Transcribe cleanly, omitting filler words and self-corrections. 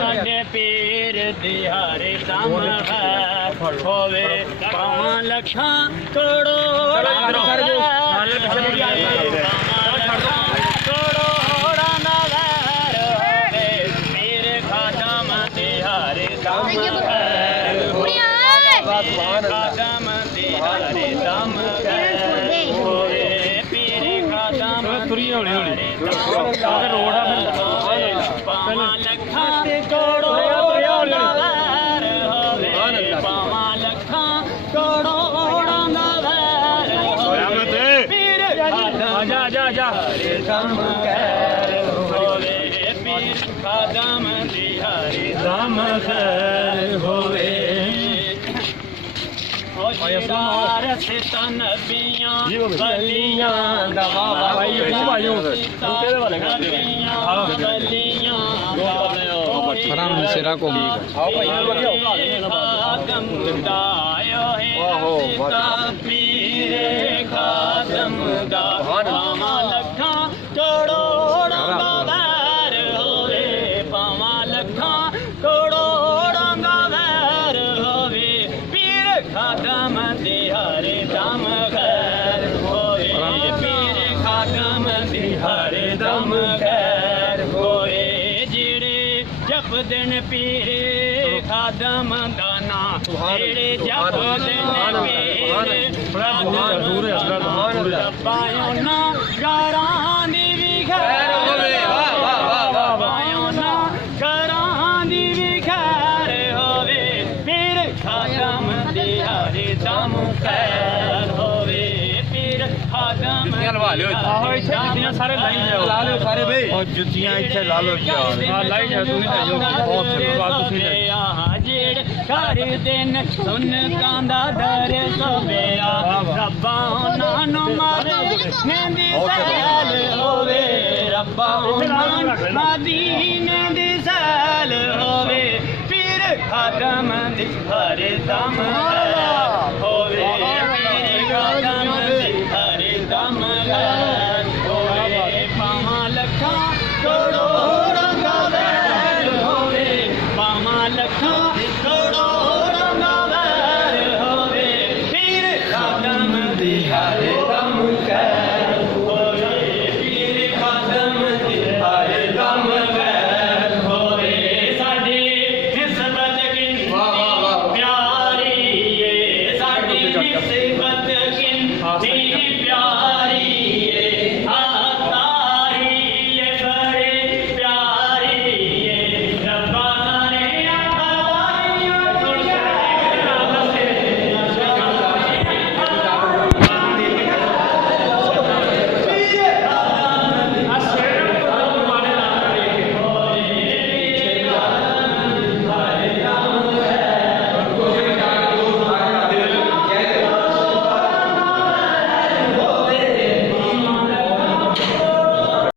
साडे पीर दिहारे दम है होवे पावां लखां करोड़ां दा वैर करोड़ां दा वैर होवे पीर खादम दिहारे दम है खादम दिहारे दम है होवे पीर खादम तुरी हौली हौली रोड आ पावां लखां करोड़ां दा वैर होवे पावां लखां करोड़ां दा वैर होवे पीर खादम दिहारे दम खैर होवे पीर खादम दिहारे दम खैर होवे नबियां बलियां आराम से रखो पीरे खादम दा पावां लखां करोड़ां दा वैर होवे पावां लखां करोड़ां दा वैर होवे पीर खादम दिहारे दम खैर होवे पीर खादम दिहारे दम खैर होवे जेड़े जपदन पीरे खादम दा नां जेड़े जपदन पीरे पायो ना गारां दी भी खैर होवे पायो ना गारां दी भी खैर होवे पीर खादम दिहारे दम खैर होवे पीर खादम लवा लियो जुतियां सारे लाई जाओ ला लो सारे भाई और जुतियां इत्थे ला लो जी हां लाई जाओ तू नहीं जाओ बहुत बात तुसी जेड़ कर दिन सुन कांदा दर सोबेया रब्बा उन्हां नु मारे नेंदी सैल होवे रब्बा उन्हां मदीने दी सैल होवे पीर खादम दिहारे दम होवे पीर खादम दिहारे दम होवे पावां लखां करोड़ां दा वैर होवे पावां लखां